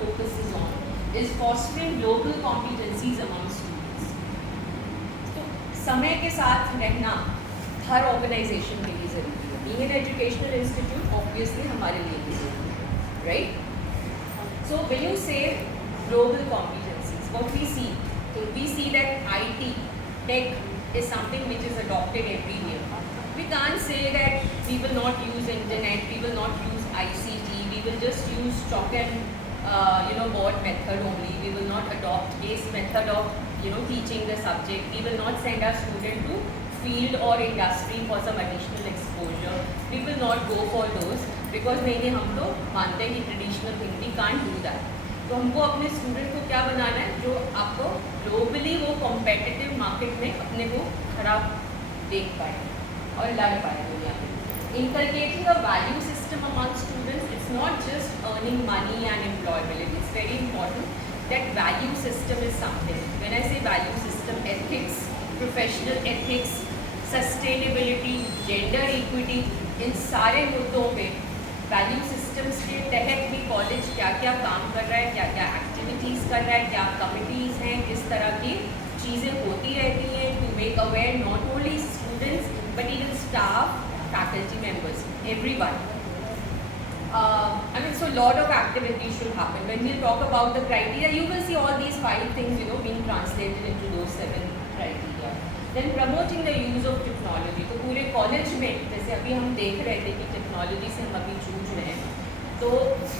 focuses on is fostering global competencies among students. तो समय के साथ रहना हर ऑर्गेनाइजेशन के लिए ज़रूरी है. Being an educational institute obviously हमारे लिए भी ज़रूरी है, right? So when you say global competencies, what we see that IT, tech is something which is adopted every year. We can't say that we will not use internet, we will not use ICT, we will just use chalk and board method only. We will not adopt case method of teaching the subject. We will not send our student to field or industry for some additional exposure. We will not go for those because नहीं हम तो मानते हैं कि traditional thing we can't do that. तो हमको अपने student को क्या बनाना है जो आपको ग्लोबली वो कॉम्पिटिटिव मार्केट में अपने को खराब देख पाए और लड़ पाए दुनिया में. Inculcating a value system among students, it's not just earning money and employability. It's very important that value system is something. When I say value system, ethics, professional ethics, sustainability, gender equity, इन सारे मुद्दों पे value systems के तहत भी college क्या क्या काम कर रहा है, क्या क्या एक्टिविटीज़ कर रहा है, क्या कमिटीज़ हैं, किस तरह की चीज़ें होती रहती हैं to make aware not only students but even staff, faculty members, everyone. So a lot of activities should happen. When we talk about the criteria, you will see all these 5 things, being translated into those 7 criteria. Then promoting the use of technology. तो पूरे college में जैसे अभी हम देख रहे थे कि टेक्नोलॉजी से हम अभी जूझ रहे हैं, तो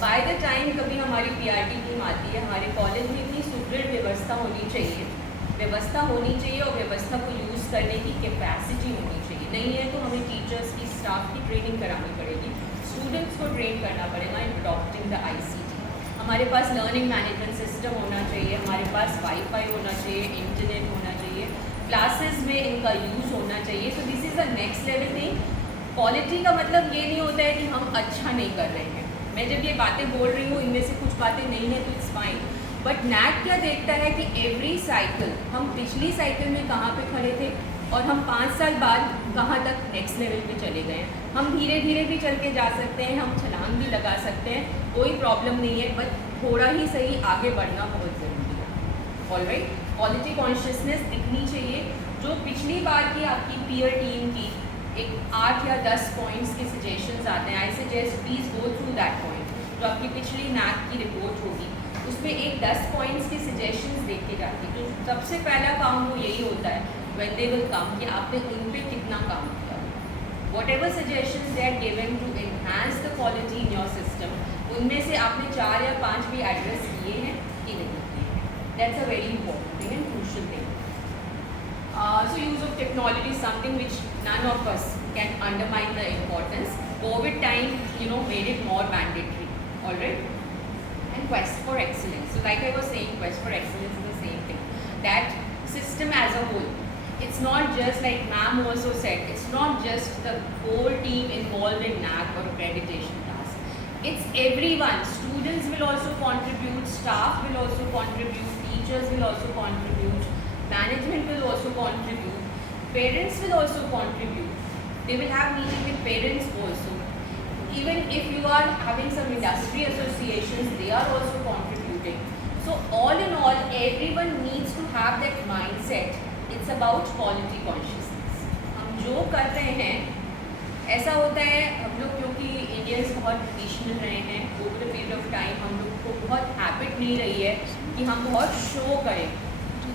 बाय द टाइम कभी हमारी PRT टीम आती है, हमारे कॉलेज में इतनी सुदृढ़ व्यवस्था होनी चाहिए और व्यवस्था को यूज़ करने की कैपेसिटी होनी चाहिए. नहीं है तो हमें टीचर्स की, स्टाफ की ट्रेनिंग करानी पड़ेगी, स्टूडेंट्स को ट्रेन करना पड़ेगा इन अडॉप्टिंग द ICT. हमारे पास लर्निंग मैनेजमेंट सिस्टम होना चाहिए, हमारे पास वाईफाई होना चाहिए, इंटरनेट होना चाहिए, क्लासेस में इनका यूज़ होना चाहिए. So this is the next level thing. Quality का मतलब ये नहीं होता है कि हम अच्छा नहीं कर रहे हैं. मैं जब ये बातें बोल रही हूँ, इनमें से कुछ बातें नहीं हैं तो इट्स फाइन, बट NAAC क्या देखता है कि एवरी साइकिल, हम पिछली साइकिल में कहाँ पे खड़े थे और हम 5 साल बाद कहाँ तक नेक्स्ट लेवल पे चले गए हैं. हम धीरे धीरे भी चल के जा सकते हैं, हम छलांग भी लगा सकते हैं, कोई प्रॉब्लम नहीं है, बट थोड़ा ही सही आगे बढ़ना बहुत ज़रूरी है. ऑलराइट, क्वालिटी कॉन्शियसनेस दिखनी चाहिए. जो पिछली बार की आपकी पीयर टीम की एक 8 या 10 पॉइंट्स के सजेशंस आते हैं, I suggest please go through that point. जो आपकी पिछली NAAC की रिपोर्ट होगी उसमें एक 10 पॉइंट्स के सजेशंस देख के जाती है. तो सबसे पहला काम वो यही होता है when they will come कि आपने उन पे कितना काम किया. whatever suggestions they are given to enhance the quality in your system, उनमें से आपने 4 या 5 भी एड्रेस किए हैं कि नहीं किए हैं. that's a very important thing and crucial thing. So use of technology is something which none of us can undermine the importance. COVID time made it more mandatory. Alright. And quest for excellence. So like I was saying, quest for excellence is the same thing. That system as a whole. It's not just like ma'am also said, it's not just the whole team involved in NAAC or accreditation task. It's everyone. Students will also contribute, staff will also contribute, teachers will also contribute, management will also contribute, parents will also contribute. They will have meeting with parents also. Even if you are having some industry associations, they are also contributing. So all in all, everyone needs to have that mindset. It's about quality consciousness. हम जो कर रहे हैं, ऐसा होता है हम लोग क्योंकि इंडियंस बहुत ट्रेडिशनल रहे हैं, over the period of time हम लोग को बहुत हैबिट नहीं रही है कि हम बहुत शो करें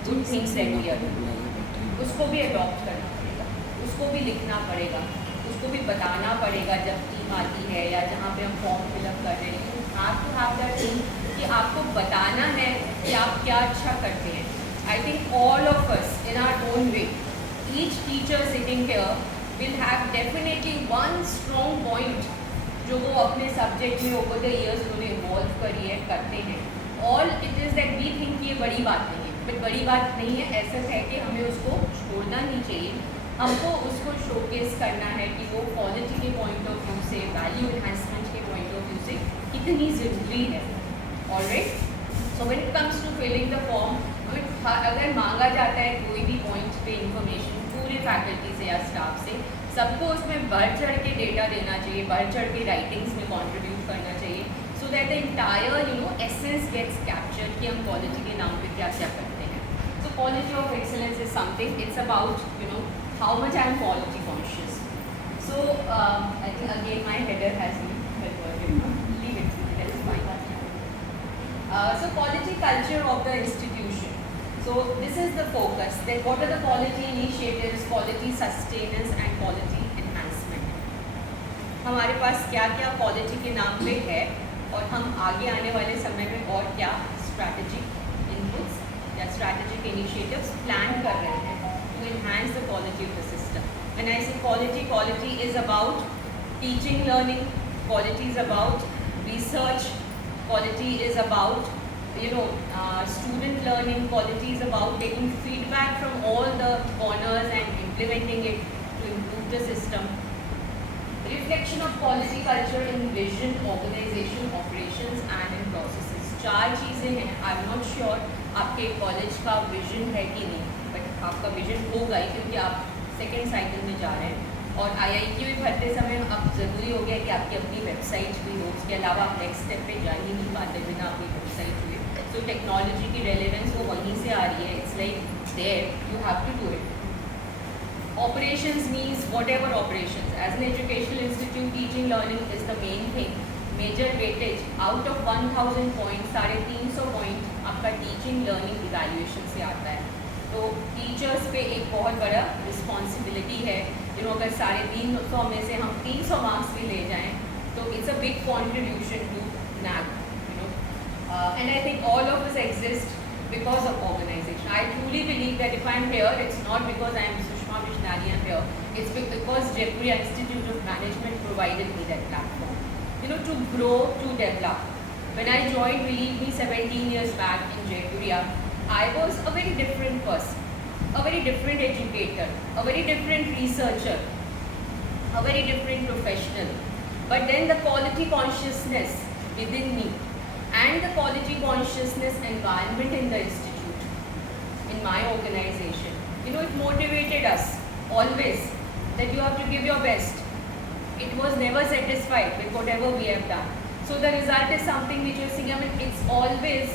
good things that we are doing. उसको भी अडॉप्ट करना पड़ेगा, उसको भी लिखना पड़ेगा, उसको भी बताना पड़ेगा जब टीम आती है या जहाँ पे हम फॉर्म फिलअप कर रहे हैं. You have to have that thing कि आपको बताना है कि आप क्या अच्छा करते हैं. I think all of us in our own way, each teacher sitting here will have definitely one strong point जो वो अपने सब्जेक्ट में ओवर द ईयर्स उन्होंने इन्वॉल्व करी है, करते हैं. All it is that we think ये बड़ी बात नहीं है, बट बड़ी बात नहीं है. ऐसा है कि हमें उसको छोड़ना नहीं चाहिए. हमको उसको शोकेस करना है कि वो क्वालिटी के पॉइंट ऑफ व्यू से, वैल्यू एनहांसमेंट के पॉइंट ऑफ व्यू से कितनी ज़रूरी है. Alright. So when it comes to filling the form, अगर मांगा जाता है कोई भी पॉइंट पे इंफॉर्मेशन पूरे फैकल्टी से या स्टाफ से, सबको उसमें बढ़ चढ़ के डेटा देना चाहिए, बढ़ चढ़ के राइटिंग्स में कंट्रीब्यूट करना चाहिए, so that the entire essence gets quality के नाम पे क्या क्या करते हैं. So quality of excellence is something, it's about, you know, how much I am quality conscious. So I think again my header has been leave it, that is fine. So quality culture of the institution. So this is the focus. Then what are the quality initiatives, quality sustenance and quality enhancement. हमारे पास क्या क्या quality के नाम पे है और हम आगे आने वाले समय में और क्या स्ट्रैटेजिक इनपुट्स या स्ट्रैटेजिक इनिशिएटिव्स प्लान कर रहे हैं to enhance the quality of the system. When I say quality, quality is about teaching, learning. Quality is about research. Quality is about, you know, student learning. Quality is about taking feedback from all the corners and implementing it to improve the system. Reflection of quality culture in vision, organization, operations and in processes. 4 चीज़ें हैं. I'm not sure आपके college का vision है कि नहीं, but आपका vision होगा ही क्योंकि आप सेकेंड साइकिल में जा रहे हैं और IIQ भरते समय अब ज़रूरी हो गया कि आपकी अपनी वेबसाइट भी हो. उसके अलावा आप नेक्स्ट स्टेप पे जा ही नहीं पाते बिना अपनी वेबसाइट हुए. सो टेक्नोलॉजी की रेलेवेंस वो वहीं से आ रही है. It's like there, you have to do it. Operations means whatever operations. As an educational institute, teaching learning is the main thing. Major weightage out of 1000 points, 350 point आपका teaching learning evaluation से आता है. तो teachers पे एक बहुत बड़ा responsibility है. जिन्हों अगर 350 में से हम 300 मार्क्स भी ले जाएं तो it's a big contribution to NAAC, you know. And I think all of us exist because of organization. I truly believe that if I am here, it's not because I am Sushma Vishnari am here. It's because Jaipuria Institute of Management provided me that platform. You know, to grow, to develop. When I joined, believe me, 17 years back in Jaipuria, I was a very different person, a very different educator, a very different researcher, a very different professional. But then the quality consciousness within me and the quality consciousness environment in the institute, in my organization, you know, it motivated us always that you have to give your best. It was never satisfied with whatever we have done. So the result is something which you see. I mean, it's always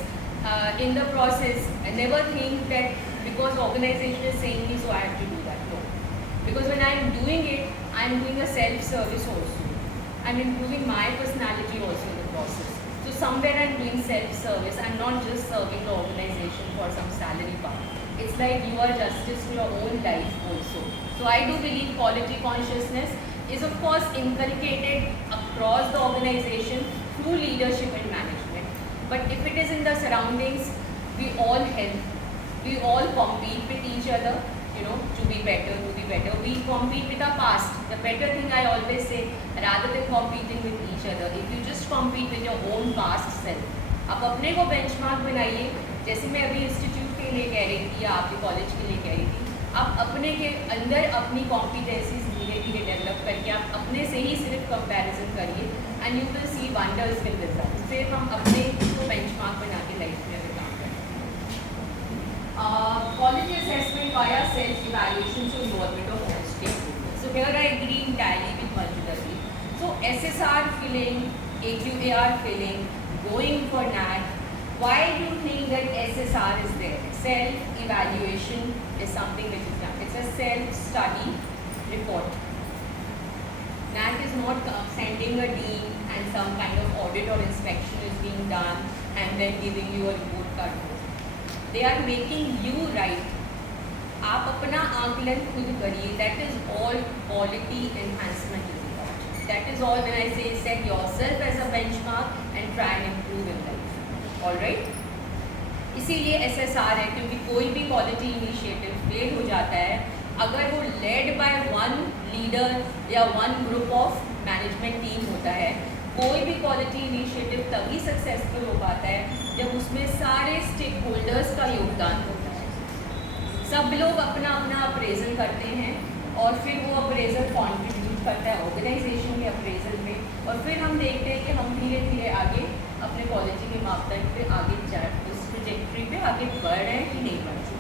in the process. I never think that because organization is saying me, so I have to do that. No. Because when I am doing it, I am doing a self-service also. I am improving my personality also in the process. So somewhere I am doing self-service. I am not just serving the organization for some salary part. It's like you are justice to your own life also. So I do believe quality consciousness is of course inculcated across the organization through leadership and management. But if it is in the surroundings, we all help, we all compete with each other, you know, to be better, to be better. We compete with our past. The better thing I always say, rather than competing with each other, if you just compete with your own past self, आप अपने को benchmark बनाइए. जैसे मैं अभी institute के लिए कह रही थी या आपके कॉलेज के लिए कह रही थी, आप अपने के अंदर अपनी कॉम्पिटेंसीज धीरे धीरे डेवलप करके आप अपने से ही सिर्फ कंपैरिजन करिए and you will C wonders will result. फिर हम अपने को बेंचमार्क बना के लाइफ में भी काम करें. Quality assessment via self-evaluation to involvement of all stakeholders. So here I agree entirely with Manjuda. So SSR filling, AQAR filling, going for NAAC. Why do you think that SSR is there? Self-evaluation is something which is done. It's a self-study report. NAAC is not sending a dean and some kind of audit or inspection is being done and then giving you a report card. They are making you right. आप अपना आकलन खुद करिए. That is all quality enhancement is about. That is all when I say set yourself as a benchmark and try and improve in life. All right? इसीलिए SSR है क्योंकि कोई भी क्वालिटी इनिशिएटिव फेल हो जाता है अगर वो लेड बाय वन लीडर या one group of management team होता है. कोई भी क्वालिटी इनिशिएटिव तभी सक्सेसफुल हो पाता है जब उसमें सारे स्टेक होल्डर्स का योगदान होता है. सब लोग अपना अपना अप्रेजल करते हैं और फिर वो अप्रेजल कॉन्ट्रीब्यूट करता है ऑर्गेनाइजेशन के अप्रेजल में और फिर हम देखते हैं कि हम धीरे धीरे आगे अपने क्वालिटी के मापदंड पे आगे जा उस ट्रैजेक्टरी पे आगे बढ़ रहे हैं कि नहीं बढ़ रहे.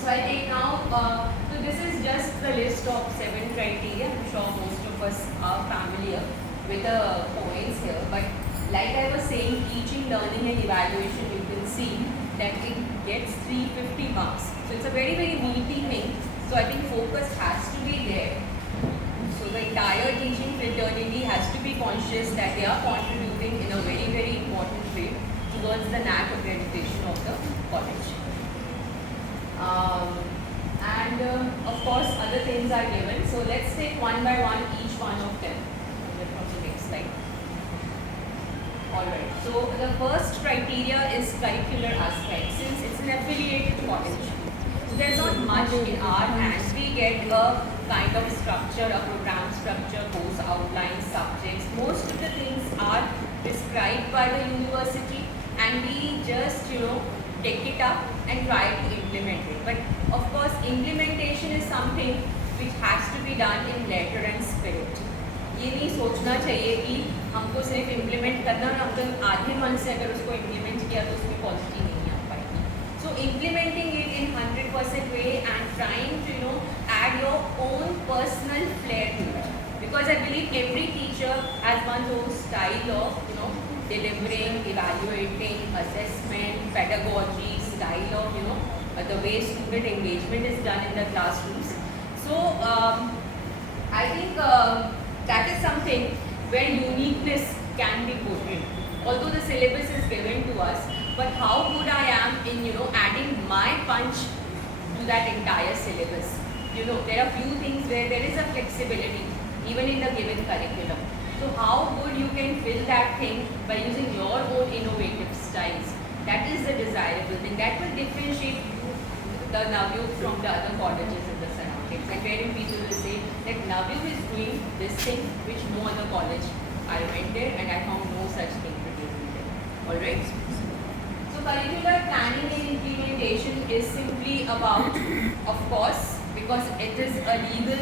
So I think now, so this is just the list of 7 criteria. I'm sure most of us are familiar with the points here. But like I was saying, teaching, learning and evaluation, you can seen that it gets 350 marks. So it's a very, very meaty thing. So I think focus has to be there. So the entire teaching fraternity has to be conscious that they are contributing in a very, very important way towards the NAAC accreditation of the college. Of course, other things are given. So let's take one by one each one of them from the next slide. Alright, so the first criteria is curricular aspect. Since it's an affiliated college, so there's not much in our hands. We get a kind of structure, a program structure, course outlines, subjects. Most of the things are prescribed by the university, and we just, take it up and try to implement it. But of course, implementation is something which has to be done in letter and spirit. ये नहीं सोचना चाहिए कि हमको सिर्फ implement करना और हम आधे मन से अगर उसको इम्प्लीमेंट किया तो उसमें क्वालिटी नहीं आ पाएगी. So implementing it in 100% way and trying to add your own personal flair to it, because I believe every teacher has one's own style of delivering, evaluating, assessment, pedagogy, style of the way student engagement is done in the classrooms. So I think that is something where uniqueness can be portrayed. Although the syllabus is given to us, but how good I am in adding my punch to that entire syllabus. There are few things where there is a flexibility even in the given curriculum. So how good you can fill that thing by using your own innovative styles. That is the desirable thing. That will differentiate the Navyu from the other colleges in the surroundings. And wherein people will say that Navyu is doing this thing which no other college I went there and I found no such thing to do there. Alright? So curricular planning and implementation is simply about, of course, because it is a legal,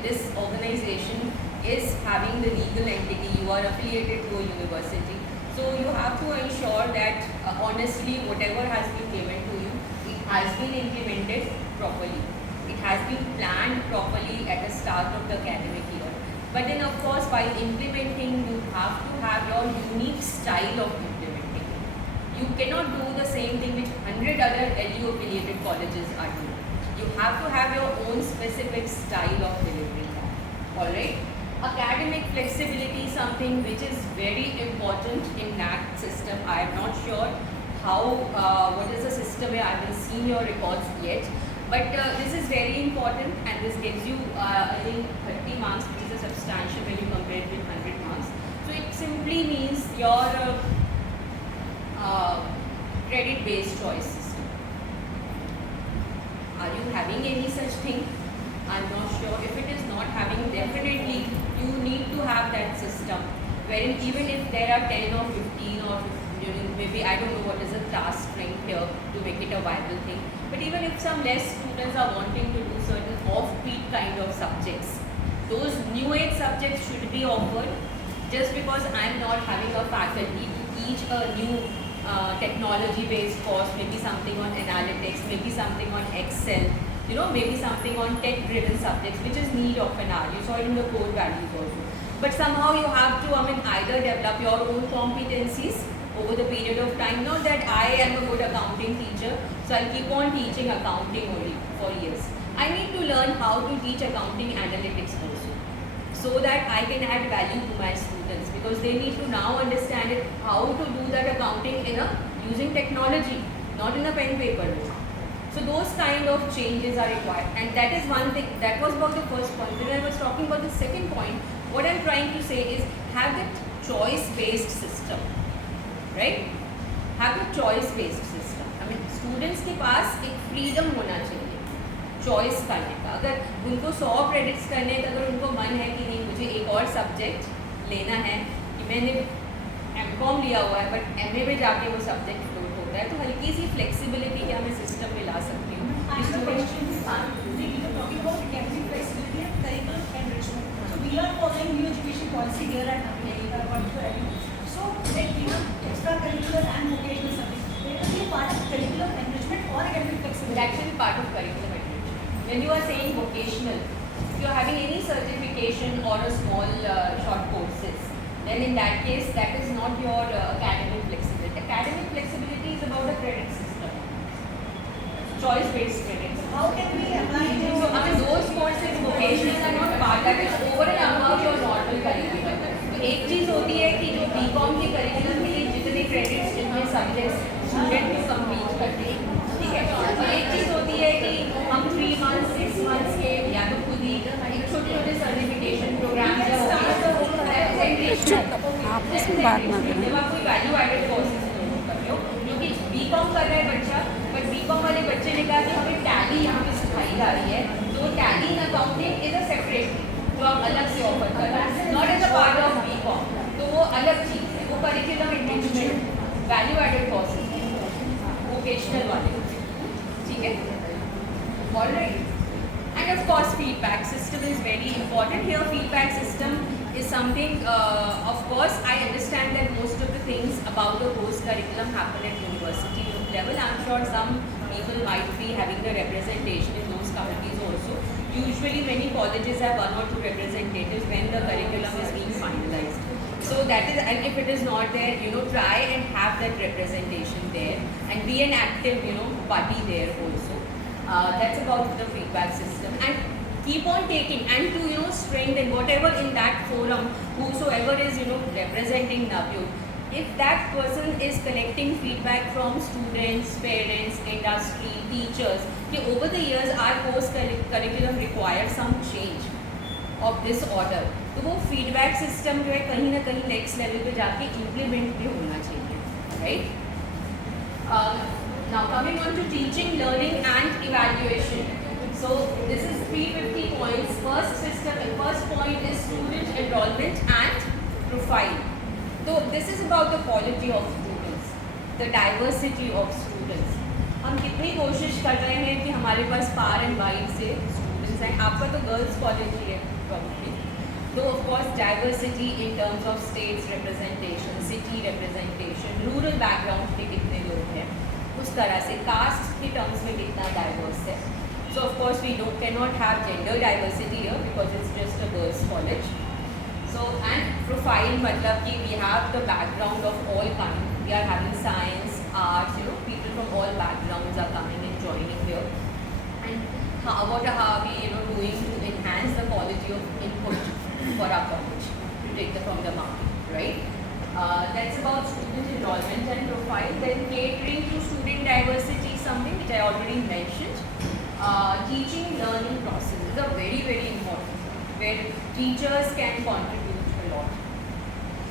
this organization is having the legal entity, you are affiliated to a university. So you have to ensure that honestly whatever has been given to you, it has been implemented properly. It has been planned properly at the start of the academic year. But then of course while implementing, you have to have your unique style of implementing it. You cannot do the same thing which 100 other LU affiliated colleges are doing. You have to have your own specific style of delivering that. Alright? Academic flexibility is something which is very important in NAAC system. I am not sure what is the system here. I haven't seen your records yet. But this is very important, and this gives you, I think, 30 marks, which is a substantial when you compare it with 100 marks. So it simply means your credit-based choice system. Are you having any such thing? I'm not sure. If it is not having, definitely you need to have that system wherein even if there are 10 or 15 or 15, maybe I don't know what is the class strength here to make it a viable thing, but even if some less students are wanting to do certain off-beat kind of subjects, those new age subjects should be offered. Just because I'm not having a faculty to teach a new technology-based course, maybe something on analytics, maybe something on Excel, maybe something on tech-driven subjects, which is need of an hour. You saw it in the core values also. But somehow you have to, either develop your own competencies over the period of time. Not that I am a good accounting teacher, so I'll keep on teaching accounting only for years. I need to learn how to teach accounting analytics also, so that I can add value to my students, because they need to now understand it, how to do that accounting using technology, not in a pen paper way. So those kind of changes are required, and that is one thing. That was about the first point. When I was talking about the second point, what I'm trying to say is have that choice-based system, right? Have a choice-based system. Students के पास एक freedom होना चाहिए choice करने का. अगर उनको 100 credits करने का, अगर उनको मन है कि नहीं मुझे एक और subject लेना है, कि मैंने M.Com लिया हुआ है but MA में जाके वो subject float होता है, तो हल्की सी flexibility क्या मैं system में ला सकती हूँ. Talking about academic flexibility and curriculum enrichment. So we are following new education policy here at NAAC. So that we have extracurricular and vocational subjects. They will be part of curriculum enrichment or academic flexibility. Actually part of curriculum enrichment. When you are saying vocational, if you are having any certification or a small short courses, then in that case that is not your academic flexibility. Academic flexibility is about the subjects student को complete करते हैं, ठीक है। तो एक चीज़ होती है कि हम 3 मंथ्स 6 मंथ्स के या तो खुद ही एक छोटे छोटे सर्टिफिकेशन प्रोग्राम या आपस में बात ना करें। जब आप कोई वैल्यू एडेड कोर्सेज कर रहे हो, जो कि बीकॉम कर रहा है बच्चा, बट बीकॉम वाले बच्चे ने कहा कि हमें टैली यहाँ पे सिखाई जा रही है, तो Tally in accounting is a separate जो आप अलग से ऑफर कर रहे हैं, not as a part of BCom, तो वो अलग चीज़ है, वो curriculum intentional value added courses है, वोकेशनल वाले, ठीक है। Alright, and of course feedback system is very important here. Feedback system is something, of course I understand that most of the things about the course curriculum happen at university level. I'm sure some people might be having the representation in those committees also. Usually many colleges have 1 or 2 representatives when the curriculum is being finalized, so that is, and if it is not there, try and have that representation there and be an active party there also. That's about the feedback system, and keep on taking and to strengthen whatever in that forum, whosoever is representing NAVYU, if that person is collecting feedback from students, parents, industry, teachers, कि over the years our course curriculum requires some change of this order, तो वो feedback system जो है कहीं ना कहीं next level पे जाके implement भी होना चाहिए, right? Now coming on to teaching, learning and evaluation. So this is 350 points. First point is student enrollment and profile. So this is about the quality of students, the diversity of students. हम कितनी कोशिश कर रहे हैं कि हमारे पास far and wide से students हैं. आपका तो गर्ल्स कॉलेज ही है probably. So of course diversity in terms of states representation, city representation, rural background के कितने लोग हैं, उस तरह से कास्ट के टर्म्स में कितना डाइवर्स है. So of course we cannot have gender diversity here because it's just a girls college. So and profile मतलब कि we have the background of all kind. We are having science, arts, people from all backgrounds are coming and joining here. And what are we doing to enhance the quality of input for our college to take it from the market, right? That's about student enrollment and profile. Then catering to student diversity is something which I already mentioned. Teaching learning processes are very very important, where teachers can contribute a lot.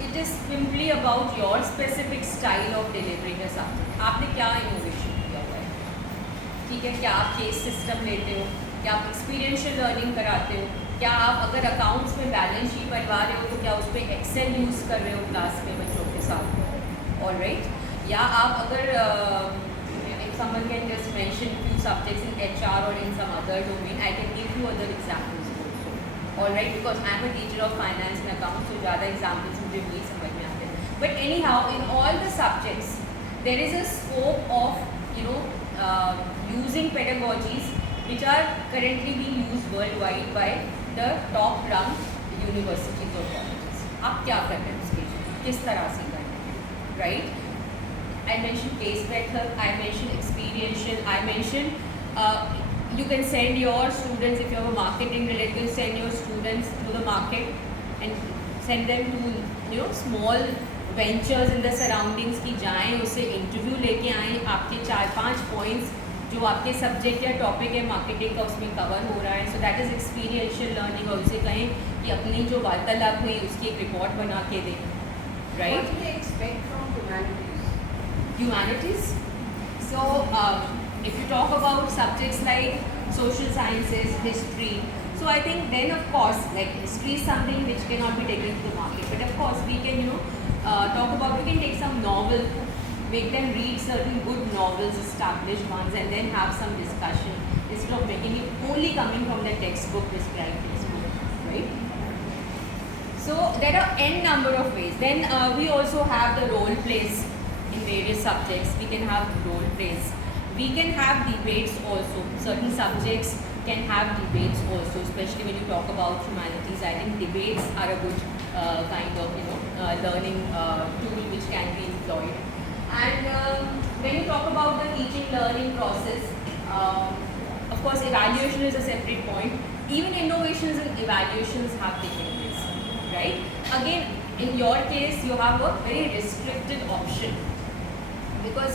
It is simply about your specific style of delivering a subject. आपने क्या innovation किया हुआ है, ठीक है? क्या आप case system लेते हो, क्या आप एक्सपीरियंशियल लर्निंग कराते हो, क्या आप अगर अकाउंट्स में बैलेंस शीट बनवा रहे हो तो क्या उस पर एक्सेल यूज़ कर रहे हो क्लास में बच्चों के साथ, ऑलराइट? या आप अगर if someone can just mention few subjects in HR or in some other domain, I can give you other examples also, alright? Because I am a teacher of finance and accounts, तो ज़्यादा examples मुझे नहीं समझ में आते. But any how in all the subjects there is a scope of using pedagogies which are currently being used worldwide by the top rung universities or colleges. आप क्या कर रहे हैं उसके लिए, किस तरह से कर रहे हैं, right? I mentioned case method, I mentioned experiential, I mentioned you can send your students, if you have a marketing related, send your students to the market and send them to small ventures in the surroundings की जाएं, उससे interview लेके आएँ, आपके 4-5 points जो आपके subject या topic है मार्केटिंग का उसमें कवर हो रहा है. So that is experiential learning. और उसे कहें कि अपनी जो वार्तालाप हुई उसकी एक रिपोर्ट बना के दें, right? What do they expect from Humanities. So if you talk about subjects like social sciences, history, so I think then of course like history is something which cannot be taken to the market, but of course we can talk about, we can take some novel, make them read certain good novels, established ones, and then have some discussion instead of making it only coming from the textbook, prescribed textbook, right? So there are n number of ways. Then we also have the role plays in various subjects. We can have role plays. We can have debates also. Certain subjects can have debates also, especially when you talk about humanities. I think debates are a good kind of learning tool which can be employed. And when you talk about the teaching learning process, of course evaluation is a separate point. Even innovations and evaluations have taken place, right? Again, in your case you have a very restricted option because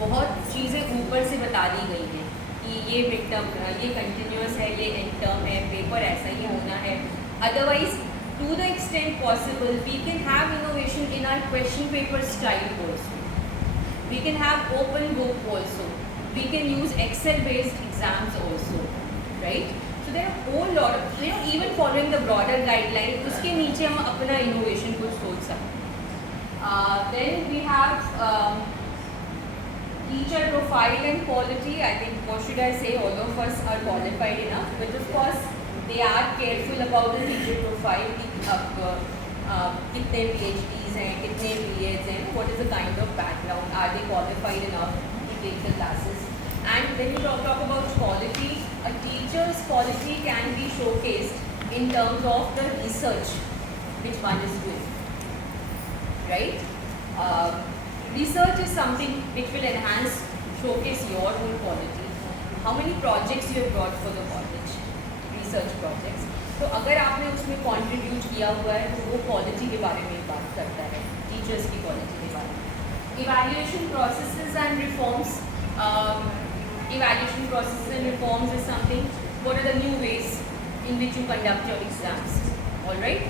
बहुत चीज़ें ऊपर से बता दी गई हैं कि ये mid term, ये कंटिन्यूस है, ये एंड टर्म है, पेपर ऐसा ही होना है. Otherwise to the extent possible we can have innovation in our question paper style also. We can have open book also. We can use Excel based exams also, right? So there are a whole lot of, even following the broader guideline, उसके नीचे हम अपना innovation कुछ सोच सकते हैं. Then we have teacher profile and quality. I think, what should I say, all of us are qualified enough, but of course they are careful about the teacher profile. कितने PhDs हैं, कितने BEds हैं, what is the kind of background, are they qualified enough to take the classes. And when you talk about quality, a teacher's quality can be showcased in terms of the research which one is doing, right? Research is something which will enhance, showcase your own quality. How many projects you have brought for the college? Research projects. तो अगर आपने उसमें contribute किया हुआ है तो वो quality के बारे में बात करता है, टीचर्स की क्वालिटी के बारे में. Evaluation processes and reforms. Evaluation processes and reforms is something. What are the new ways in which you conduct your exams? All right.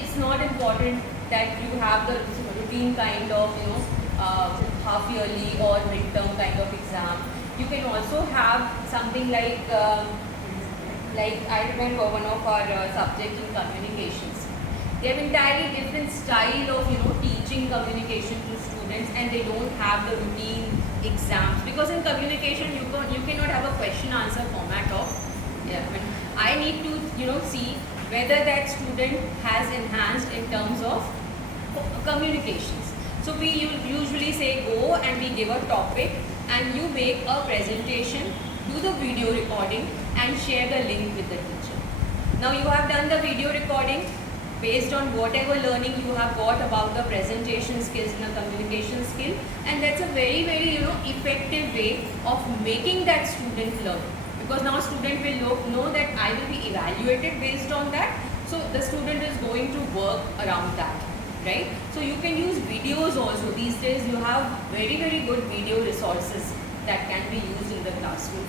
It's not important that you have the routine kind of half yearly or mid-term kind of exam. You can also have something like I remember one of our subject in communications. They have entirely different style of teaching communication to students, and they don't have the routine exams, because in communication you cannot have a question answer format of, I need to see whether that student has enhanced in terms of communications. So we usually say go and we give a topic and you make a presentation, do the video recording and share the link with the teacher. Now you have done the video recording based on whatever learning you have got about the presentation skills and the communication skill, and that's a very effective way of making that student learn, because now student will know that I will be evaluated based on that, so the student is going to work around that, right? So you can use videos also. These days you have very good video resources that can be used in the classroom.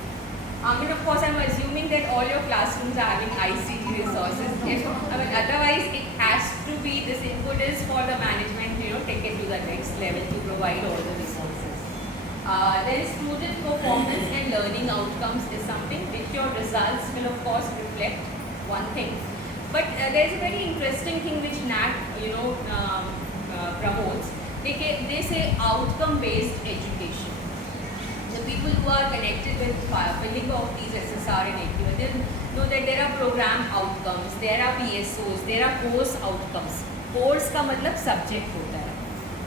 Of course, I'm assuming that all your classrooms are having ICT resources. Otherwise, it has to be, this input is for the management, take it to the next level to provide all the resources. Then student performance and learning outcomes is something which your results will of course reflect one thing. But there's a very interesting thing which NAC, promotes. They say outcome-based education. The people who are connected with filling of these SSR and AQA, they know that there are program outcomes, there are PSOs, there are course outcomes. Course का मतलब subject होता है.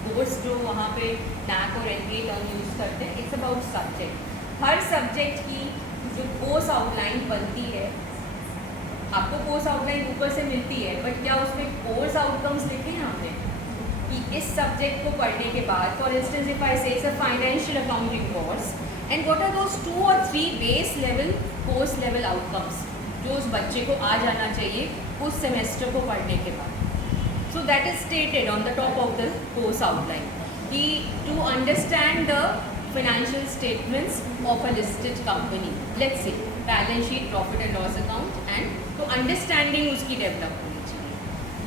Course जो वहाँ पे NAC और NBA term use करते हैं, it's about subject. Her subject की जो course outline बनती है, आपको course outline ऊपर से मिलती है, but क्या उसमें course outcomes लिखे हैं हमने? कि इस सब्जेक्ट को पढ़ने के बाद, for instance if I say it's a financial accounting course, and what are those 2 or 3 base level course level outcomes जो उस बच्चे को आ जाना चाहिए उस सेमेस्टर को पढ़ने के बाद. So that is stated on the top of the course outline कि to understand the financial statements of a listed company, let's say balance sheet, profit and loss account, and to understanding उसकी develop होनी चाहिए.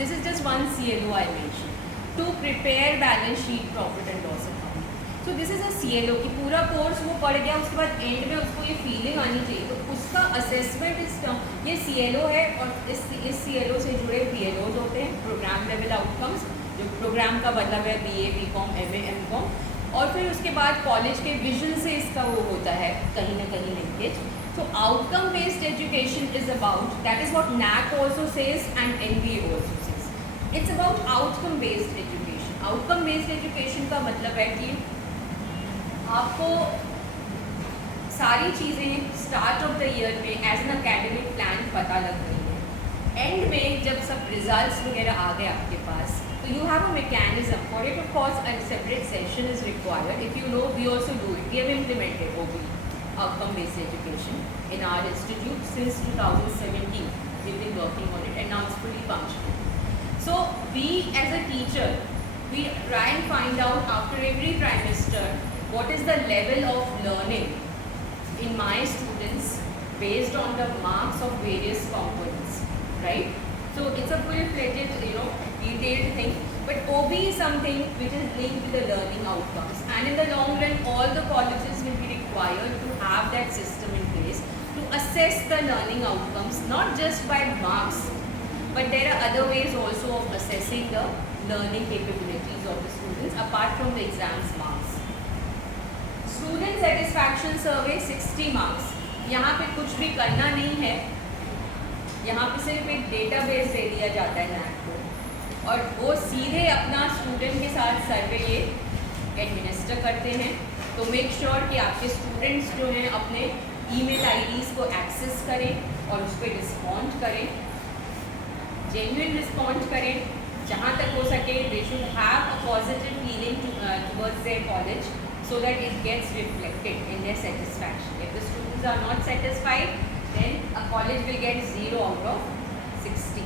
This is just one CLO I mentioned. To prepare balance sheet, profit and loss account. So this is a CLO कि पूरा course वो पढ़ गया, उसके बाद एंड में उसको ये फीलिंग आनी चाहिए, तो उसका असेसमेंट इस ये CLO है. और इस CLO से जुड़े PLOs होते हैं, प्रोग्राम लेवल आउटकम्स, जो प्रोग्राम का मतलब है BA, BCom, MA, MCom. और फिर उसके बाद कॉलेज के विजन से इसका वो होता है कहीं ना कहीं linkage. So outcome based education is about, that is what NAC also says and NBA also says. It's about outcome based education. Outcome based education का मतलब है कि आपको सारी चीज़ें स्टार्ट ऑफ द ईयर में एज एन अकेडमिक प्लान पता लग रही है. एंड में जब सब रिजल्ट्स वगैरह आ गए आपके पास, so you have a mechanism for it. Of course, a separate session is required. If you know, we also do it. We have implemented OB, outcome-based education, in our institute since 2017. We've been working on it, and now it's fully functional. So we, as a teacher, we try and find out after every trimester what is the level of learning in my students based on the marks of various components, right? So it's a full-fledged, detailed thing. But OB is something which is linked with the learning outcomes, and in the long run, all the colleges will be required to have that system in place to assess the learning outcomes, not just by marks, but there are other ways also of assessing the learning capabilities of the students apart from the exams marks. Student satisfaction survey 60 marks. यहाँ पे कुछ भी करना नहीं है, यहाँ पे सिर्फ एक डेटाबेस दे दिया जाता है NAAC को, और वो सीधे अपना स्टूडेंट के साथ सर्वे ये एडमिनिस्टर करते हैं. तो मेक श्योर कि आपके स्टूडेंट्स जो हैं अपने ईमेल आईडीज़ को एक्सेस करें और उस पर रिस्पॉन्ड करें, जेन्युइन रिस्पॉन्ड करें. जहाँ तक हो सके they should have a positive feeling towards their college, so that it gets reflected in their satisfaction. If the students are not satisfied, then a college will get 0 out of 60.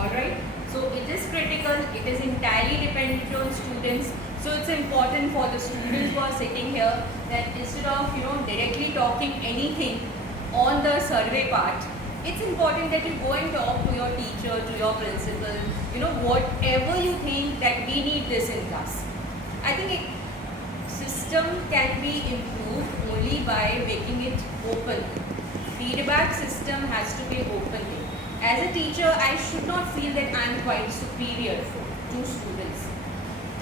Alright? So it is critical, it is entirely dependent on students. So it's important for the students who are sitting here that instead of directly talking anything on the survey part, it's important that you go and talk to your teacher, to your principal, whatever you think that we need this in class. I think system can be improved only by making it open. Feedback system has to be open. As a teacher, I should not feel that I am quite superior to students.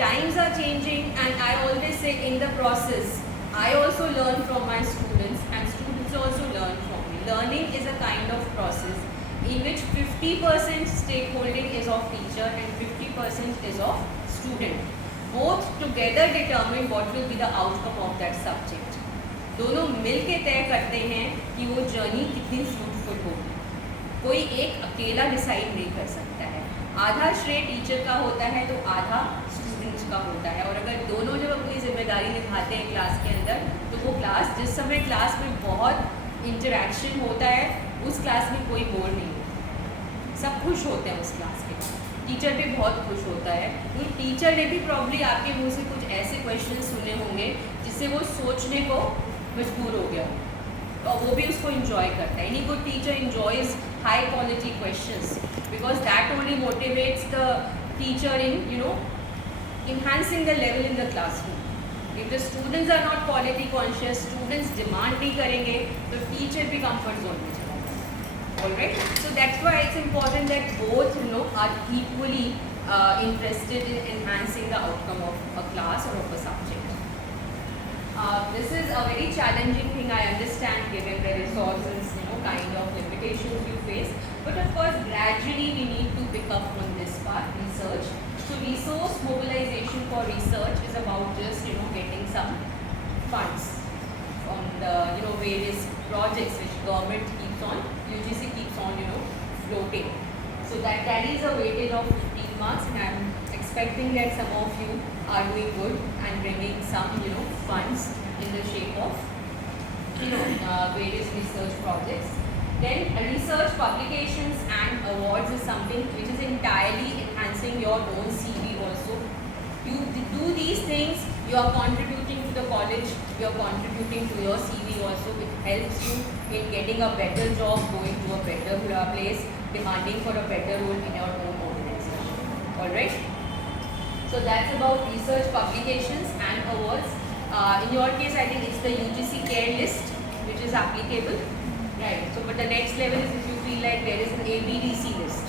Times are changing, and I always say in the process, I also learn from my students and students also learn from me. Learning is a kind of process in which 50% stakeholding is of teacher and 50% is of student. Both together determine what will be the outcome of that subject. दोनों मिल के तय करते हैं कि वो journey कितनी fruitful होगी. कोई एक अकेला डिसाइड नहीं कर सकता है. आधा श्रेय टीचर का होता है तो आधा स्टूडेंट्स का होता है, और अगर दोनों जब अपनी जिम्मेदारी निभाते हैं क्लास के अंदर, तो वो क्लास जिस समय क्लास में बहुत इंटरेक्शन होता है उस क्लास में कोई बोर नहीं होता, सब खुश होते हैं उस क्लास के. टीचर भी बहुत खुश होता है. टीचर ने भी प्रॉब्ली आपके मुंह से कुछ ऐसे क्वेश्चन सुने होंगे जिससे वो सोचने को मजबूर हो गया, और वो भी उसको इंजॉय करता है. Any good teacher enjoys high quality questions because that only motivates the teacher in enhancing the level in the classroom. If the students are not quality conscious, students demand नहीं करेंगे, तो टीचर भी comfort zone में चला जाएगा. Alright, so that's why it's important that both are equally interested in enhancing the outcome of a class or of a subject. This is a very challenging thing, I understand, given the resources, kind of limitations you face. But of course, gradually we need to pick up on this part, research. So resource mobilization for research is about just getting some funds from the various projects which government keeps on, UGC keeps on floating. So that carries a weightage of 15 marks, and I'm expecting that some of you are doing good and bringing some funds in the shape of various research projects. Then research publications and awards is something which is entirely enhancing your own CV also. You do these things, you are contributing to the college, you are contributing to your CV also. It helps you in getting a better job, going to a better place, demanding for a better role in your own organization. Alright? So that's about research publications and awards. In your case, I think it's the UGC care list which is applicable. Right. So, but the next level is if you feel like there is an ABDC list.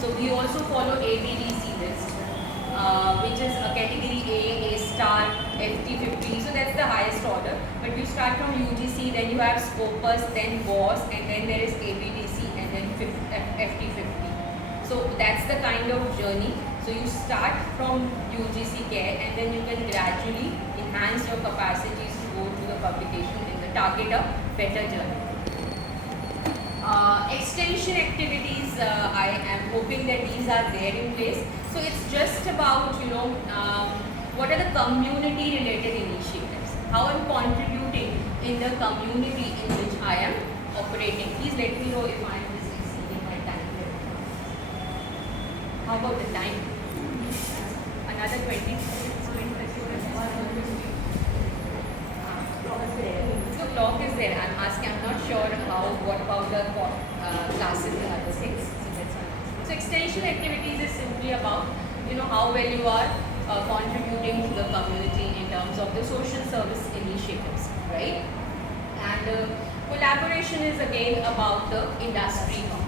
So, we also follow ABDC list, which is a category A, A star, FT50. So, that's the highest order. But you start from UGC, then you have Scopus, then WAS, and then there is ABDC, and then FT50. So, that's the kind of journey. So, you start from UGC care, and then you can gradually enhance your capacities to go to the publication and the target a better journey. Extension activities, I am hoping that these are there in place. So it's just about what are the community related initiatives, how I'm contributing in the community in which I am operating. Please let me know if I am exceeding my time here. How about the time? Another another 20 minutes, 20 minutes. So clock is there. I'm asking. I'm not sure how. What about the classes and other things? So that's what I'm asking. So extension activities is simply about how well you are contributing to the community in terms of the social service initiatives, right? And collaboration is again about the industry part.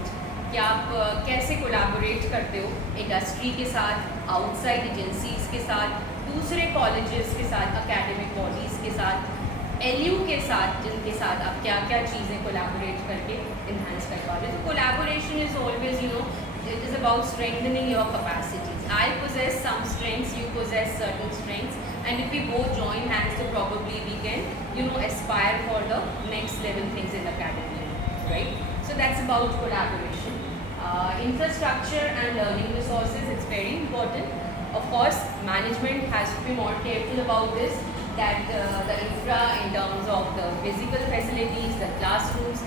कि आप कैसे collaborate करते हो industry के साथ, outside agencies के साथ, दूसरे कॉलेजेस के साथ, एकेडमिक बॉडीज़ के साथ, LU के साथ, जिनके साथ आप क्या क्या चीज़ें कोलैबोरेट करके इन्हांस कर पा रहे हो. तो collaboration is always it is about strengthening your capacities. I possess some strengths, you possess certain strengths, and if we both join hands, so probably we can aspire for the next level things in academia, right? So that's about collaboration. Infrastructure and learning resources, it's very important. Of course, management has to be more careful about this, that the infra in terms of the physical facilities, the classrooms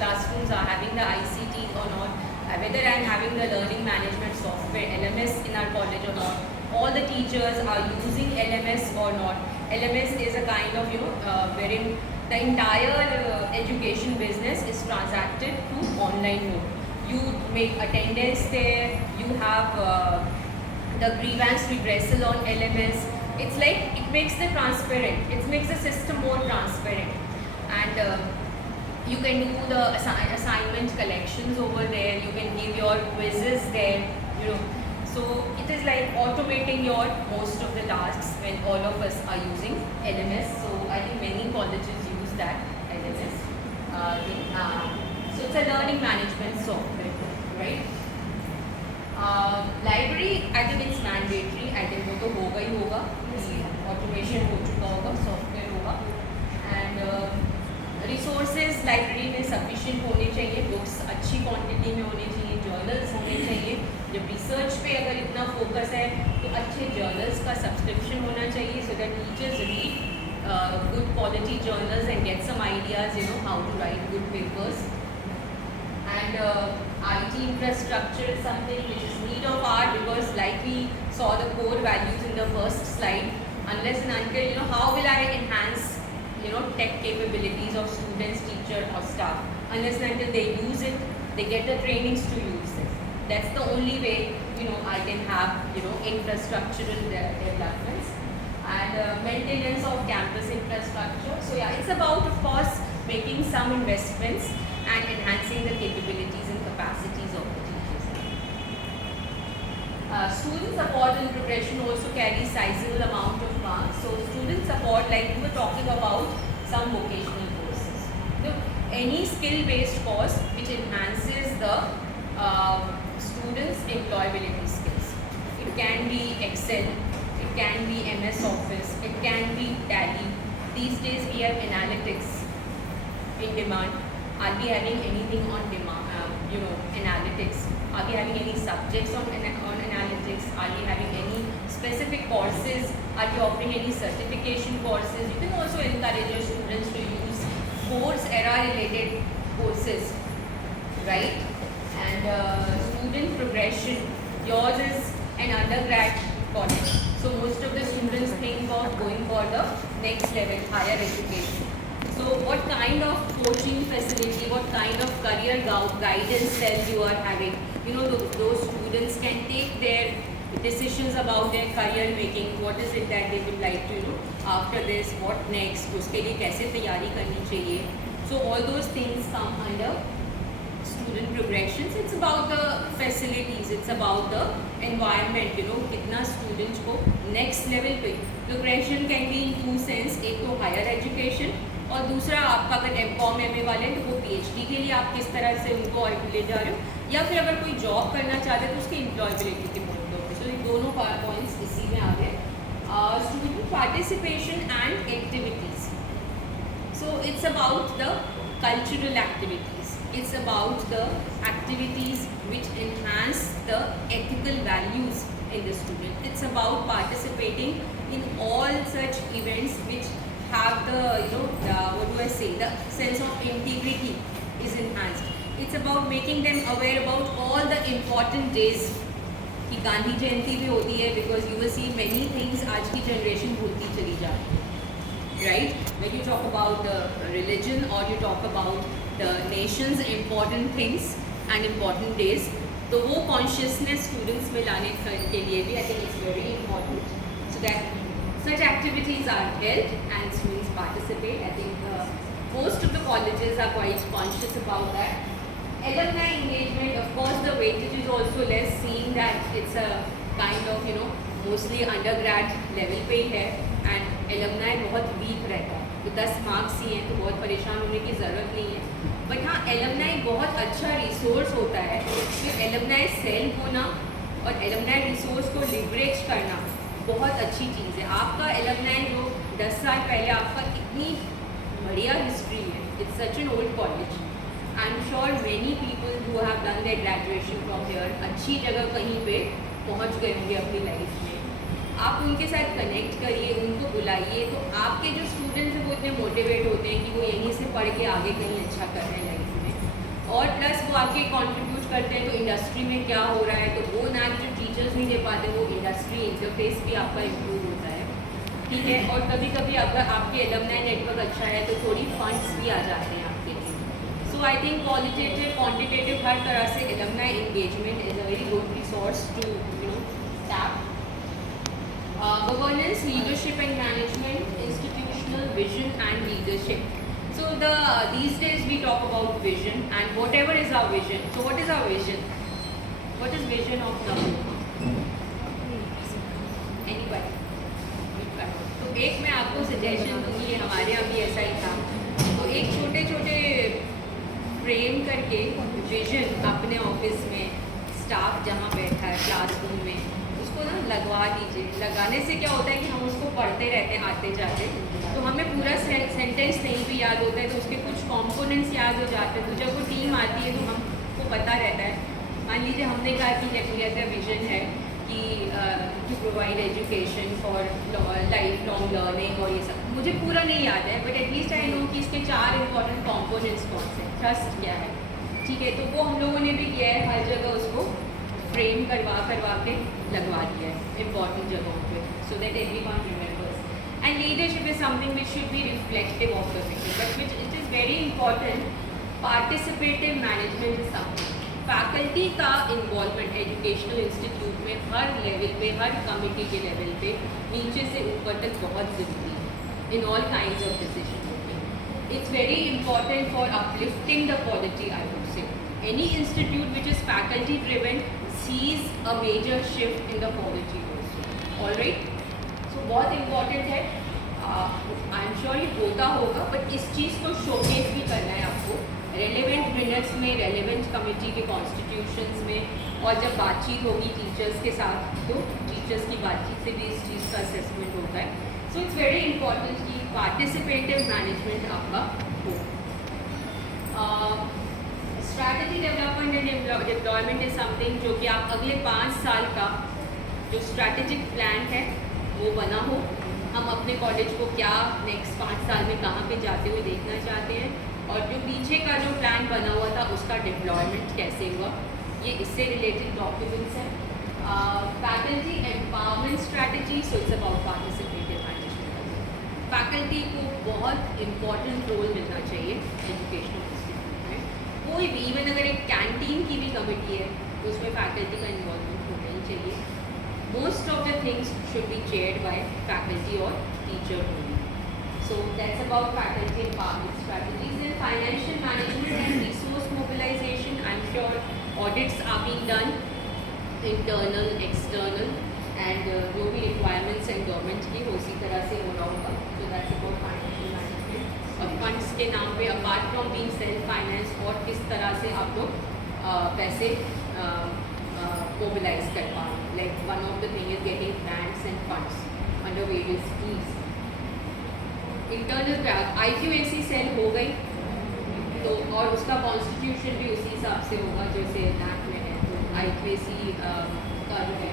are having the ICT or not, whether I'm having the learning management software, LMS in our college or not, all the teachers are using LMS or not. LMS is a kind of, wherein the entire education business is transacted through online mode. You make attendance there, you have the grievance redressal on LMS. It's like, it makes the transparent, it makes the system more transparent. And you can do the assignment collections over there, you can give your quizzes there, so it is like automating your most of the tasks when all of us are using LMS. So I think many colleges use that LMS thing. So it's a learning management software, right? Library, I think it's mandatory. I think वो तो होगा ही होगा, automation हो चुका होगा, software होगा. And resources library में sufficient होने चाहिए, बुक्स अच्छी क्वांटिटी में होने चाहिए, जर्नल्स होने चाहिए. जब रिसर्च पे अगर इतना फोकस है तो अच्छे जर्नल्स का सब्सक्रिप्शन होना चाहिए, so that teachers read good quality journals and get some ideas how to write good papers. And IT infrastructure is something which is need of our, because like we saw the core values in the first slide, unless and until how will I enhance tech capabilities of students, teacher or staff, unless and until they use it, they get the trainings to use it. That's the only way I can have infrastructural developments and maintenance of campus infrastructure. So yeah, it's about, of course, making some investments and enhancing the capabilities and capacities of the teachers. Student support and progression also carries sizable amount of marks. So student support, like we were talking about some vocational courses. So any skill-based course which enhances the students' employability skills. It can be Excel, it can be MS Office, it can be Tally. These days we have analytics in demand. Are we having anything on demand? Analytics. Are we having any subjects on analytics? Are we having any specific courses? Are you offering any certification courses? You can also encourage your students to use course-era related courses, right? And student progression. Yours is an undergrad college, so most of the students think of going for the next level, higher education. So what kind of coaching facility, what kind of career guidance cell you are having? Those students can take their decisions about their career making. What is it that they would like to after this, what next, उसके लिए कैसे तैयारी करनी चाहिए. So all those things come under student progressions. It's about the facilities, it's about the environment, कितना students को next level पे. Progression can be in two sense. एक तो higher education, और दूसरा आपका अगर M.Com MA वाले हैं तो वो PhD के लिए आप किस तरह से उनको ले जा रहे हो, या फिर अगर कोई जॉब करना चाहते हैं तो उसकी एम्प्लॉयबिलिटी के पॉइंट ऑफ व्यू. सो ये दोनों पॉइंट्स इसी में आ गए. Student participation and activities. So it's about the cultural activities, it's about the activities which enhance the ethical values in the student. It's about participating in all such events which have the the sense of integrity is enhanced. It's about making them aware about all the important days कि गांधी जयंती भी होती है, because you will see many things आज की generation भूलती चली जाती है, right? When you talk about religion और you talk about the nations important things and important days, तो वो कॉन्शियसनेस स्टूडेंट्स में लाने के लिए भी I think it's very important, so that such activities are held and students participate. I think most of the colleges are quite conscious about that. Alumni engagement, of course, the weightage is also less, seeing that it's a kind of mostly undergrad level पे ही है, and alumni बहुत weak रहता है, तो 10 marks ही हैं, तो बहुत परेशान होने की ज़रूरत नहीं है. बट हाँ, alumni बहुत अच्छा रिसोर्स होता है, फिर alumni सेल होना और alumni रिसोर्स को लिवरेज करना बहुत अच्छी चीज़ है. आपका एलमनाई जो 10 साल पहले आपका इतनी बढ़िया हिस्ट्री है, it's such an old college. I am sure many people who have done their graduation from here अच्छी जगह कहीं पे पहुंच गए होंगे अपनी लाइफ में. आप उनके साथ कनेक्ट करिए, उनको बुलाइए, तो आपके जो स्टूडेंट्स हैं वो इतने मोटिवेट होते हैं कि वो यहीं से पढ़ के आगे कहीं अच्छा कर रहे हैं लाइफ में, और प्लस वो आके कंट्रीब्यूट करते हैं तो इंडस्ट्री में क्या हो रहा है, तो वो नैक जो टीचर्स नहीं दे पाते वो इंडस्ट्री इंटरफेस भी आपका इम्प्रूव होता है, ठीक है. और कभी कभी अगर आपके एलमनाई नेटवर्क अच्छा है तो थोड़ी फंड्स भी आ जाते हैं आपके लिए. So I think qualitative quantitative हर तरह से alumni engagement is a very good resource to tap. Governance, leadership and management, institutional vision and leadership. So these days we talk about vision, and whatever is our vision. So what is our vision? What is vision of the anybody? तो एक मैं आपको suggestion दूँगी, हमारे यहाँ भी ऐसा ही था. तो एक छोटे छोटे फ्रेम करके विजन अपने ऑफिस में स्टाफ जहाँ बैठा है क्लासरूम में उसको ना लगवा दीजिए. लगाने से क्या होता है कि हम उसको पढ़ते रहते हैं आते जाते, तो हमें पूरा सेंटेंस नहीं भी याद होता है, तो उसके कुछ कंपोनेंट्स याद हो जाते हैं. तो जब वो टीम आती है तो हमको पता रहता है. मान लीजिए हमने कहा कि ऐसा विजन है कि to provide education for life long learning, और ये सब मुझे पूरा नहीं याद है, बट एटलीस्ट आई नो कि इसके 4 इंपॉर्टेंट कंपोनेंट्स कौन से. ट्रस्ट क्या है, ठीक है, तो वो हम लोगों ने भी किया है, हर जगह उसको फ्रेम करवा के लगवा दिया है इम्पॉर्टेंट जगहों पे, so that everyone remembers. And leadership is something which should be reflective of the vision, but which it is very important. Participative management is something. Faculty का इन्वॉल्वमेंट एजुकेशनल इंस्टीट्यूट में हर level पे, हर committee के level पे, नीचे से ऊपर तक बहुत ज़रूरी है in all kinds of decision making. It's very important for uplifting the quality. I would say any institute which is faculty driven sees a major shift in the quality also. All right. So बहुत important है. आई am sure ये होता होगा, but इस चीज़ को showcase भी करना है आपको रेलेवेंट मिनट्स में, रेलेवेंट कमेटी के कॉन्स्टिट्यूशंस में, और जब बातचीत होगी टीचर्स के साथ तो टीचर्स की बातचीत से भी इस चीज़ का असेसमेंट होता है. सो इट्स वेरी इंपॉर्टेंट कि पार्टिसिपेटिव मैनेजमेंट आपका हो. Strategy development and deployment is something जो कि आप अगले 5 साल का जो स्ट्रैटेजिक प्लान है वो बना हो. हम अपने कॉलेज को क्या नेक्स्ट 5 साल में कहाँ पे जाते हुए देखना चाहते हैं, और जो पीछे का जो प्लान बना हुआ था उसका डिप्लॉयमेंट कैसे हुआ, ये इससे रिलेटेड डॉक्यूमेंट्स हैं. Faculty empowerment strategy, so it's about participative management. Faculty को बहुत इम्पॉर्टेंट रोल मिलना चाहिए एजुकेशनल इंस्टीट्यूट में. कोई भी, इवन अगर एक कैंटीन की भी कमेटी है तो उसमें फैकल्टी का इन्वॉल्वमेंट होना ही चाहिए. Most of the things should be chaired by faculty और teacher only. So that's about faculty empowerment strategies. And financial management and resource mobilization, I'm sure audits are being done, internal, external, and जो भी requirements हैं government की वो उसी तरह से हो रहा होगा. So that's about financial management. और funds के नाम पे apart from being self finance और किस तरह से आप लोग पैसे mobilize कर पाओ. Like one of the thing is getting grants and funds under various schemes. Internal IQAC cell हो गई तो, और उसका कॉन्स्टिट्यूशन भी उसी हिसाब से होगा जैसे NAC में है. तो IQAC का जो है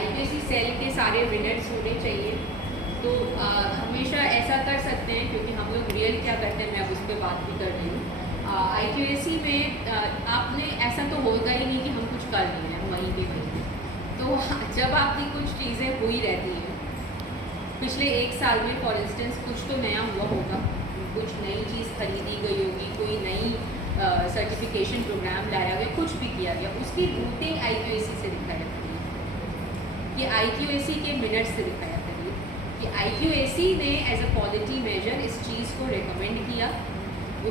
IQAC सेल के सारे मिनट्स होने चाहिए. तो हमेशा ऐसा कर सकते हैं, क्योंकि हम लोग रियल क्या करते हैं मैं अब उस पर बात भी कर रही हूँ. IQAC में आपने ऐसा तो होगा ही नहीं कि हम कुछ कर रहे हैं वहीं भी वहीं. तो जब आपकी कुछ चीज़ें हुई रहती हैं, पिछले 1 साल में फॉर इंस्टेंस कुछ तो नया हुआ होगा, कुछ नई चीज़ खरीदी गई होगी, कोई नई सर्टिफिकेशन प्रोग्राम लाया गया, कुछ भी किया गया, उसकी रूटिंग IQAC से दिखाया करिए, कि IQAC के मिनट्स से दिखाया करिए, कि IQAC ने एज अ क्वालिटी मेजर इस चीज़ को रिकमेंड किया,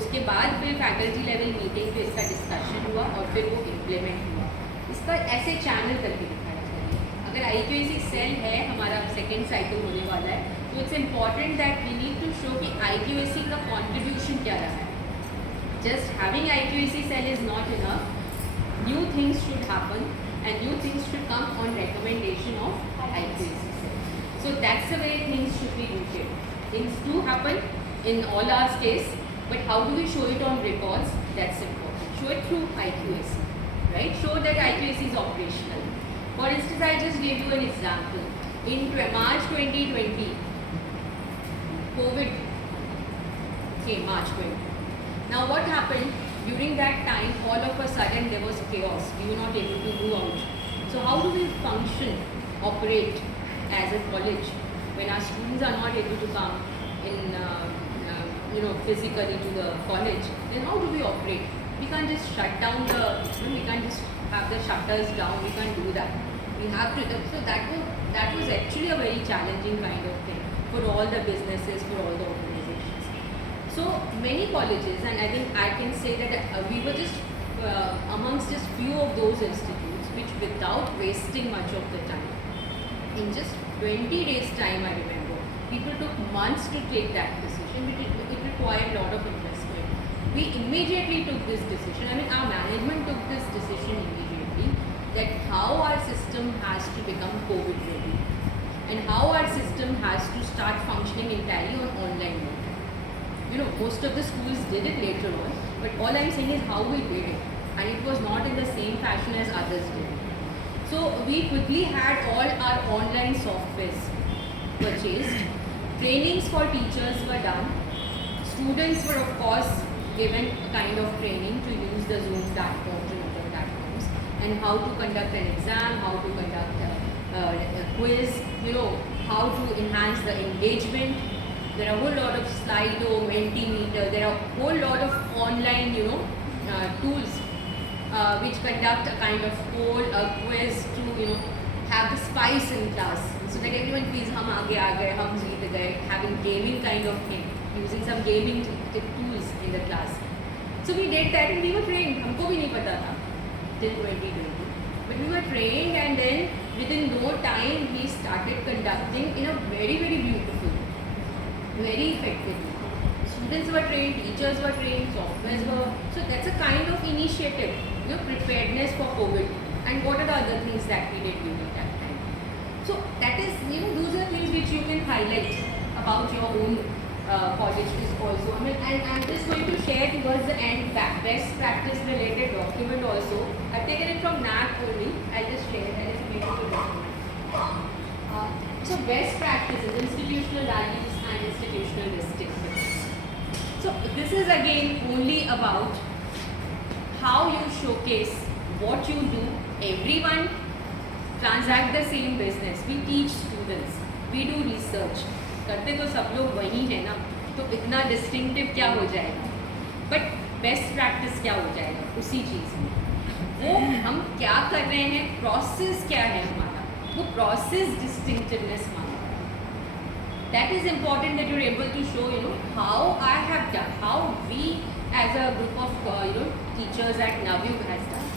उसके बाद फिर फैकल्टी लेवल मीटिंग पे इसका डिस्कशन हुआ और फिर वो इम्प्लीमेंट हुआ। इसका ऐसे चैनल करके दिखाया करिए। अगर IQAC सेल है, हमारा सेकेंड साइकिल होने वाला है, तो it's important that we need to show कि IQAC का कॉन्ट्रीब्यूशन क्या रहा है। Just having IQAC cell is not enough. New things should happen and new things should come on recommendation of IQAC cell. So that's the way things should be rooted. Things do happen in all our case, but how do we show it on records? That's important. Show it through IQAC, right? Show that IQAC is operational. For instance, I just gave you an example. In March 2020, COVID came, March 20. Now what happened, during that time, all of a sudden there was chaos. We were not able to go out. So how do we function, operate as a college when our students are not able to come in, physically to the college? Then how do we operate? We can't just shut down we can't just have the shutters down. We can't do that. We have to. So that was actually a very challenging kind of thing for all the businesses, for all the organizations. So many colleges, and I think I can say that we were just amongst just few of those institutes which, without wasting much of the time, in just 20 days time, I remember, people took months to take that decision. It required a lot of investment. We immediately took this decision. I mean, our management took this decision immediately, that how our system has to become COVID ready and how our system has to start functioning entirely on online mode. Most of the schools did it later on, but all I'm saying is how we did it, and it was not in the same fashion as others did. So we quickly had all our online softwares purchased, trainings for teachers were done, students were of course given a kind of training to use the Zoom platforms and other platforms, and how to conduct an exam, how to conduct a quiz, how to enhance the engagement. There are a whole lot of Slido, Mentimeter, there are a whole lot of online, tools which conduct a kind of poll, a quiz to, have the spice in class. So that everyone feels, hum aage aa gaye, hum jeet gaye, having gaming kind of thing, using some gaming tools in the class. So we did that and we were trained. हमको भी नहीं पता था till 2020. But we were trained, and then within no time we started conducting in a very, very beautiful, very effectively. Students were trained, teachers were trained, softwares were. So that's a kind of initiative, preparedness for COVID. And what are the other things that we did during that time? So that is, those are things which you can highlight about your own colleges also. I mean, and I'm just going to share towards the end that best practice related document also. I've taken it from NAC only. I'll just share that as a beautiful document. So best practices, institutional values and institutional distinctiveness. So this is again only about how you showcase what you do. Everyone transact the same business. We teach students. We do research. करते तो सब लोग वही है ना, तो इतना distinctive क्या हो जाएगा, बट बेस्ट प्रैक्टिस क्या हो जाएगा उसी चीज़ में। वो हम क्या कर रहे हैं, प्रोसेस क्या है हमारा, वो प्रोसेस डिस्टिंक्टिवनेस मांगता है। That is important that you are able to show how I have done, how we as a group of teachers at Navyug has done,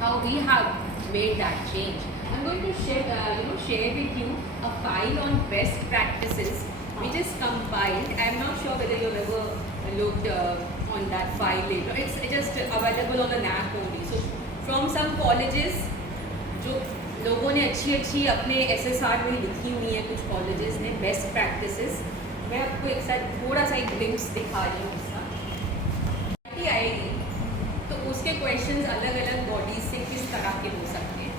how we have made that change. I'm going to share with you a file on best practices which is compiled. I'm not sure whether you've ever looked on that file later. It's just available on the NAC only. So from some colleges, जो लोगों ने अच्छी अपने SSR में लिखी हुई है, कुछ colleges ने best practices, मैं आपको एक साथ थोड़ा सा एक glimpse दिखा रही हूँ इसका। आएगी तो उसके questions अलग अलग bodies से किस तरह के हो सकते हैं।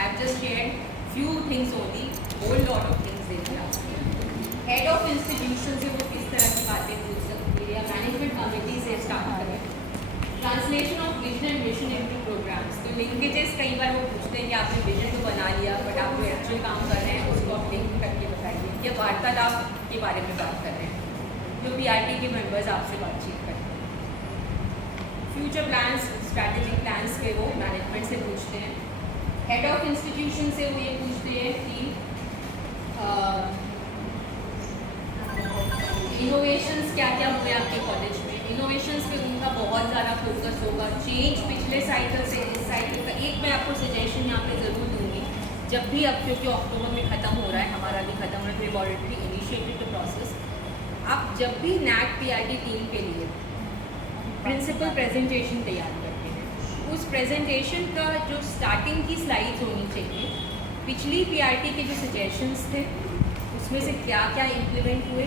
I've just shared few things only, whole lot of things they have. Head of institution से वो किस तरह की बातें पूछ सकते हैं, या मैनेजमेंट कमेटी से स्टार्ट करें। Translation of vision and mission into programmes, तो लिंकेजेस कई बार वो पूछते हैं कि आपने विजन तो बना लिया बट आप जो एक्चुअल काम कर रहे हैं उसको आप लिंक करके बताइए, या वार्तालाप के बारे में बात कर रहे हैं जो PRT के मेंबर्स आपसे बातचीत करते हैं। फ्यूचर प्लान्स, स्ट्रैटेजिक प्लान्स पे वो मैनेजमेंट से पूछते हैं। हेड ऑफ इंस्टीट्यूशन से वो ये पूछते हैं कि इनोवेशंस क्या क्या हुए आपके कॉलेज में। इनोवेशंस पे उनका बहुत ज़्यादा फोकस होगा। चेंज पिछले साइकिल से इस साइकिल का एक मैं आपको सजेशन यहाँ पे ज़रूर दूँगी, जब भी अब क्योंकि अक्टूबर में ख़त्म हो रहा है, हमारा भी ख़त्म हो रहा है, we already initiated the process. आप जब भी NAC PRT टीम के लिए प्रिंसिपल प्रेजेंटेशन तैयार करते हैं, उस प्रेजेंटेशन का जो स्टार्टिंग की स्लाइड्स होनी चाहिए, पिछली PRT के जो सजेशंस थे उसमें से क्या क्या इम्प्लीमेंट हुए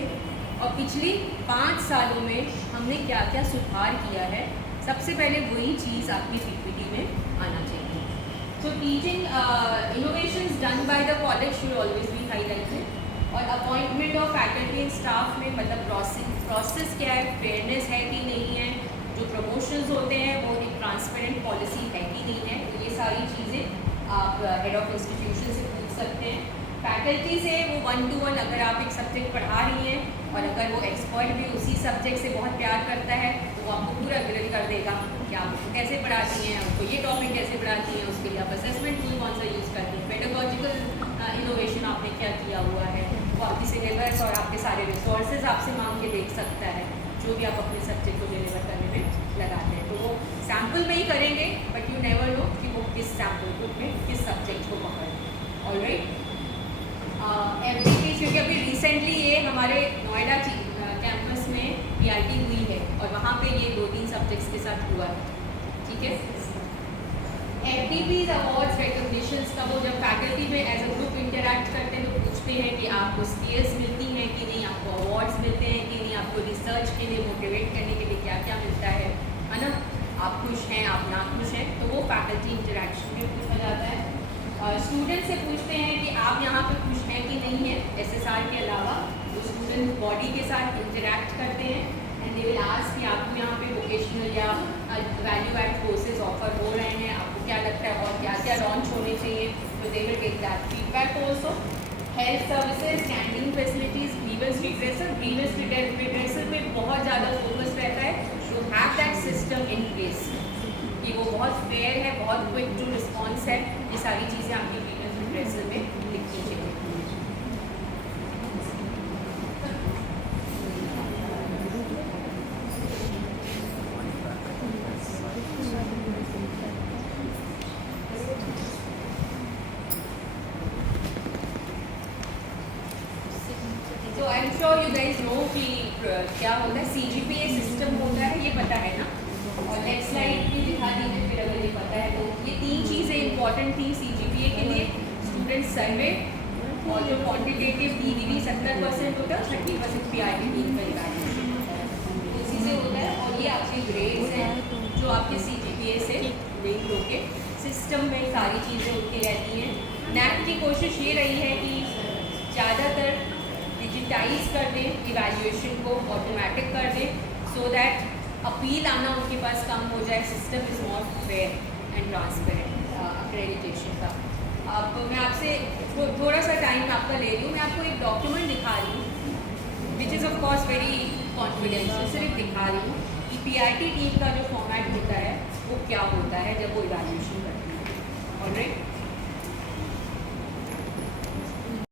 और पिछली 5 सालों में हमने क्या क्या सुधार किया है, सबसे पहले वही चीज़ आपकी PPT में आना चाहिए। तो teaching innovations done by the college should always be highlighted. और appointment of faculty and staff में मतलब प्रोसेस क्या है, फेयरनेस है कि नहीं है, जो प्रमोशंस होते हैं वो एक ट्रांसपेरेंट पॉलिसी है कि नहीं है, तो ये सारी चीज़ें आप हेड ऑफ इंस्टीट्यूशन से पूछ सकते हैं। फैकल्टी से वो 1-to-1 अगर आप एक सब्जेक्ट पढ़ा रही हैं और अगर वो एक्सपर्ट भी उसी सब्जेक्ट से बहुत प्यार करता है तो वो आपको पूरा ग्रिल कर देगा कि आप उसको कैसे पढ़ाती हैं, आपको ये टॉपिक कैसे पढ़ाती हैं, उसके लिए आप असेसमेंट टूल कौन सा यूज़ करती हैं, पेडागॉजिकल इनोवेशन आपने क्या किया हुआ है, वो आपकी सिलेबस और आपके सारे रिसोर्सेज आपसे मांग के देख सकता है जो भी आप अपने सब्जेक्ट को डिलीवर करने में लगाते हैं। तो वो सैम्पल में ही करेंगे बट यू नेवर नो कि वो किस सैम्पल ग्रुप में किस सब्जेक्ट को पकड़। ऑलराइट, क्योंकि अभी रिसेंटली ये हमारे नोएडा कैंपस में PRT हुई है और वहाँ पे ये 2-3 सब्जेक्ट्स के साथ हुआ है, ठीक है। FDPs अवार्ड्स रिकॉग्निशंस का वो जब फैकल्टी में एज अ ग्रुप इंटरैक्ट करते हैं तो पूछते हैं कि आपको स्किल्स मिलती हैं कि नहीं, आपको अवार्ड्स मिलते हैं कि नहीं, आपको रिसर्च के लिए मोटिवेट करने के लिए क्या क्या मिलता है ना, आप खुश हैं, आप ना खुश हैं, तो वो फैकल्टी इंटरैक्शन में पूछा जाता है। स्टूडेंट से पूछते हैं कि आप यहाँ पे खुश हैं कि नहीं है। SSR के अलावा वो स्टूडेंट बॉडी के साथ इंटरैक्ट करते हैं एंड दे विल आस्क कि आपको यहाँ पे वोकेशनल या वैल्यू एड कोर्सेज ऑफर हो रहे हैं, आपको क्या लगता है और क्या क्या लॉन्च होने चाहिए, तो they will take that feedback also. Health services, canteen facilities, grievance redressal पे बहुत ज़्यादा फोकस रहता है to have that system in place कि वो बहुत फेयर है, बहुत क्विक टू रिस्पॉन्स है, ये सारी चीज़ें आपकी ग्रीवेंस रिड्रेसल में लिखनी चाहिए। तो I am sure you guys know कि क्या होता है, CGPA सिस्टम होता है, ये पता है ना। और नेक्स्ट स्लाइड भी दिखा दीजिए फिर अगर ये पता है तो। ये 3 चीज़ें इंपॉर्टेंट थी CGPA के लिए, स्टूडेंट सर्वे और जो क्वान्टिटेटिव DVV 70% होता है, 30% PRT टीम का इवैल्यूएशन उसी से होता है। और ये आपके ग्रेड्स हैं जो आपके CGPA से लिंक होके सिस्टम में सारी चीज़ें उनकी रहती हैं। NAC की कोशिश ये रही है कि ज़्यादातर डिजिटाइज कर दें इवैल्यूएशन को, ऑटोमेटिक कर दें सो दैट अपील आना उनके पास कम हो जाए, system is more fair and transparent accreditation का। अब मैं आपसे थोड़ा सा टाइम आपका ले रही हूँ, मैं आपको एक डॉक्यूमेंट दिखा रही हूँ which is of course very confidential, सिर्फ दिखा रही हूँ कि PRT टीम का जो फॉर्मेट होता है वो क्या होता है जब वो इवैल्यूएशन करती है। ऑलराइट,